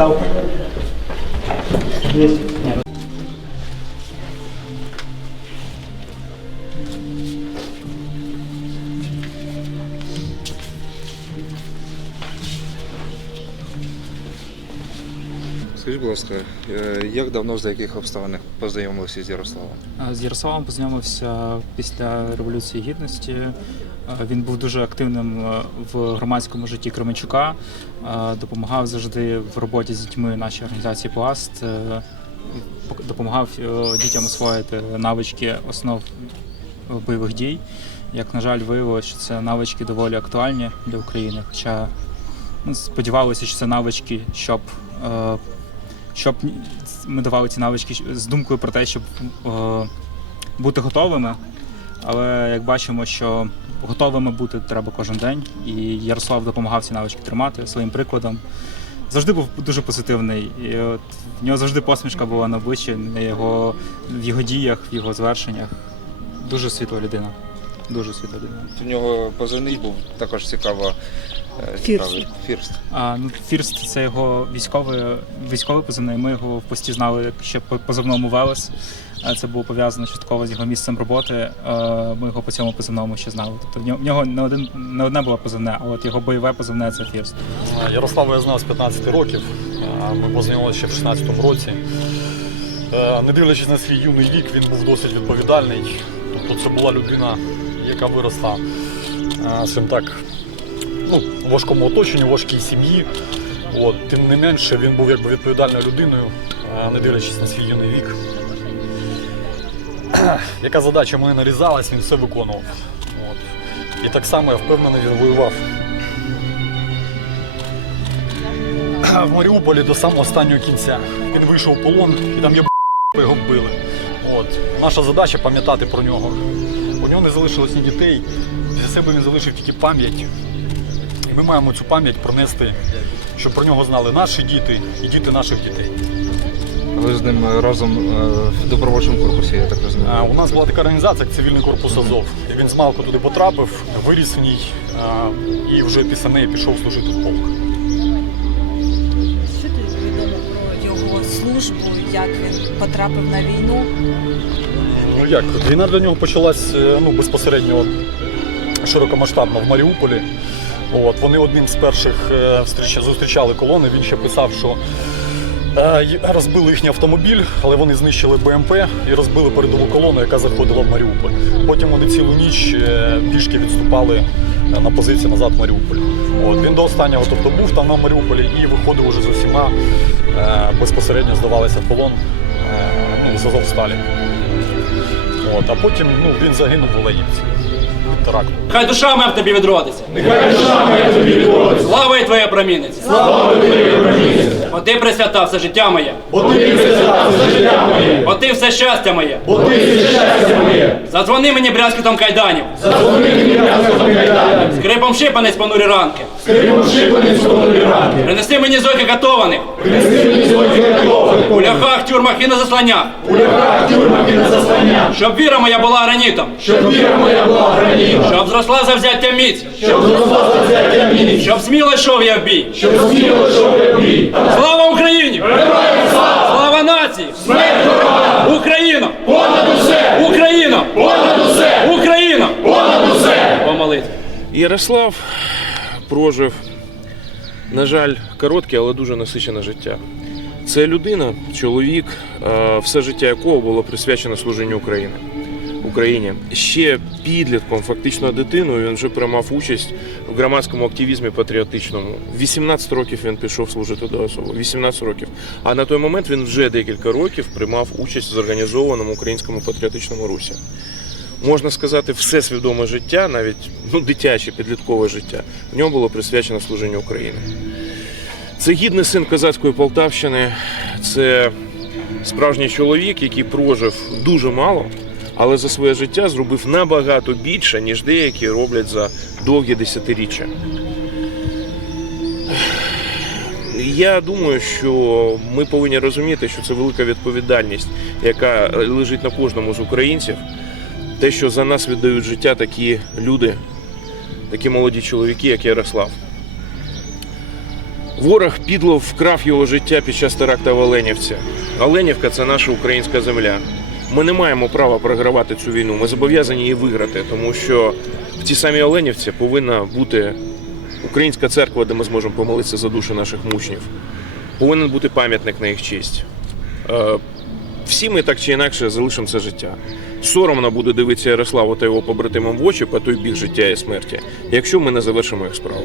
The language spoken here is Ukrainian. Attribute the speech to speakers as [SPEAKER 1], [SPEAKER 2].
[SPEAKER 1] cristal. Esse.
[SPEAKER 2] Скажіть, будь ласка, е, як давно за яких обставин познайомилися з Ярославом?
[SPEAKER 1] З Ярославом познайомився після Революції Гідності. Е, Він був дуже активним е, в громадському житті Кременчука, е, допомагав завжди в роботі з дітьми нашій організації Пласт, е, допомагав е, дітям освоїти навички основ бойових дій. Як, на жаль, виявилося, що це навички доволі актуальні для України. Хоча ну, сподівалися, що це навички, щоб, е, щоб ми давали ці навички з думкою про те, щоб е, бути готовими. Але як бачимо, що готовими бути треба кожен день, і Ярослав допомагав ці навички тримати своїм прикладом. Завжди був дуже позитивний. І от в нього завжди посмішка була на обличчі, на його, в його діях, в його звершеннях. Дуже світла людина. Дуже світла людина.
[SPEAKER 2] У нього позивний був також цікаво. Е,
[SPEAKER 3] Фірст.
[SPEAKER 2] Фірст.
[SPEAKER 1] А ну Фірст це його військовий військовий позивний. Ми його в пості знали ще по позивному Велес. Це було пов'язано частково з його місцем роботи. Е, Ми його по цьому позивному ще знали. Тобто в нього- не один не одне було позивне, а от його бойове позивне це Фірст.
[SPEAKER 4] Ярослава я знав з 15 років. Ми познайомилися ще в 16-му році. Е, Не дивлячись на свій юний вік, він був досить відповідальний. Тобто це була людина, яка виросла, скажімо так, ну, важкому оточенні, в важкій сім'ї. От, тим не менше, він був якби відповідальною людиною, не дивлячись на свій юний вік. Яка задача мене нарізалась, він все виконував. От. І так само я впевнений, він воював в Маріуполі до самого останнього кінця. Він вийшов в полон і там є його вбили. От. Наша задача пам'ятати про нього. У нього не залишилось ні дітей. Після себе він залишив тільки пам'ять. Ми маємо цю пам'ять пронести, щоб про нього знали наші діти і діти наших дітей.
[SPEAKER 2] Ви з ним разом е, в добровольчому корпусі, я так розумію.
[SPEAKER 4] А, У нас була така організація, як цивільний корпус Азов. Він з малку туди потрапив, виріс в ній а, і вже після неї пішов служити в полк.
[SPEAKER 3] Що тобі відомо про його службу, як він потрапив на війну?
[SPEAKER 4] Ну як, війна для нього почалась е, ну, безпосередньо широкомасштабно в Маріуполі. От, вони одним з перших е, зустрічали колони. Він ще писав, що е, розбили їхній автомобіль, але вони знищили БМП і розбили передову колону, яка заходила в Маріуполь. Потім вони цілу ніч е, пішки відступали на позиції назад в Маріуполь. От, він до останнього тобто, був там на Маріуполі і виходив уже з усіма, безпосередньо здавалися в полон ну, з Азовсталі. От, а потім ну, він загинув в Оленівці від теракту.
[SPEAKER 5] Хай душа моя в тобі відродиться. Нехай душа моя в тобі відродиться. Слава і твоя промінниця. Слава твоя промінниця. Бо ти присвятав все життя моє. Бо ти присвятав все життя моє. Бо ти все щастя моє. Бо ти все щастя моє. Задзвони мені брязкотом кайданів. Задзвони мені брязкотом кайданів. Скрипом шипанець понурі ранки. Скрипом шипанець понурі ранки. Принеси мені зойки катованих. Принеси мені зойки катованих. У ляхах, тюрмах і на засланнях. У ляхах, тюрмах і на засланнях. Щоб віра моя була гранітом. Щоб зросла завзяття міць. Щоб зросла завзяття міць. Щоб сміло йшов я в бій. Щоб сміло йшов я в бій. Слава Україні! слава! Слава нації! Смерть ворога! Україна! Понад усе! Україна! Понад усе! Україна! Понад усе! Помолити.
[SPEAKER 6] Ярослав прожив, на жаль, коротке, але дуже насичене життя. Це людина, чоловік, е, все життя якого було присвячено служенню України. Україні ще підлітком, фактично дитиною, він вже приймав участь в громадському активізмі патріотичному. 18 років він пішов служити до АСОВ. 18 років. А на той момент він вже декілька років приймав участь в зорганізованому українському патріотичному русі можна сказати, все свідоме життя, навіть ну, дитяче, підліткове життя, в ньому було присвячено служенню України. Це гідний син козацької Полтавщини, це справжній чоловік, який прожив дуже мало, але за своє життя зробив набагато більше, ніж деякі роблять за довгі десятиріччя. Я думаю, що ми повинні розуміти, що це велика відповідальність, яка лежить на кожному з українців те, що за нас віддають життя такі люди, такі молоді чоловіки, як Ярослав. Ворог підло вкрав його життя під час теракту в Оленівці. Оленівка це наша українська земля. Ми не маємо права програвати цю війну. Ми зобов'язані її виграти, тому що в тій самій Оленівці повинна бути українська церква, де ми зможемо помолитися за душі наших мучнів. Повинен бути пам'ятник на їх честь. Е, Всі ми так чи інакше залишимо це життя. Соромно буде дивитися Ярославу та його побратимам в очі по той бік життя і смерті, якщо ми не завершимо їх справу.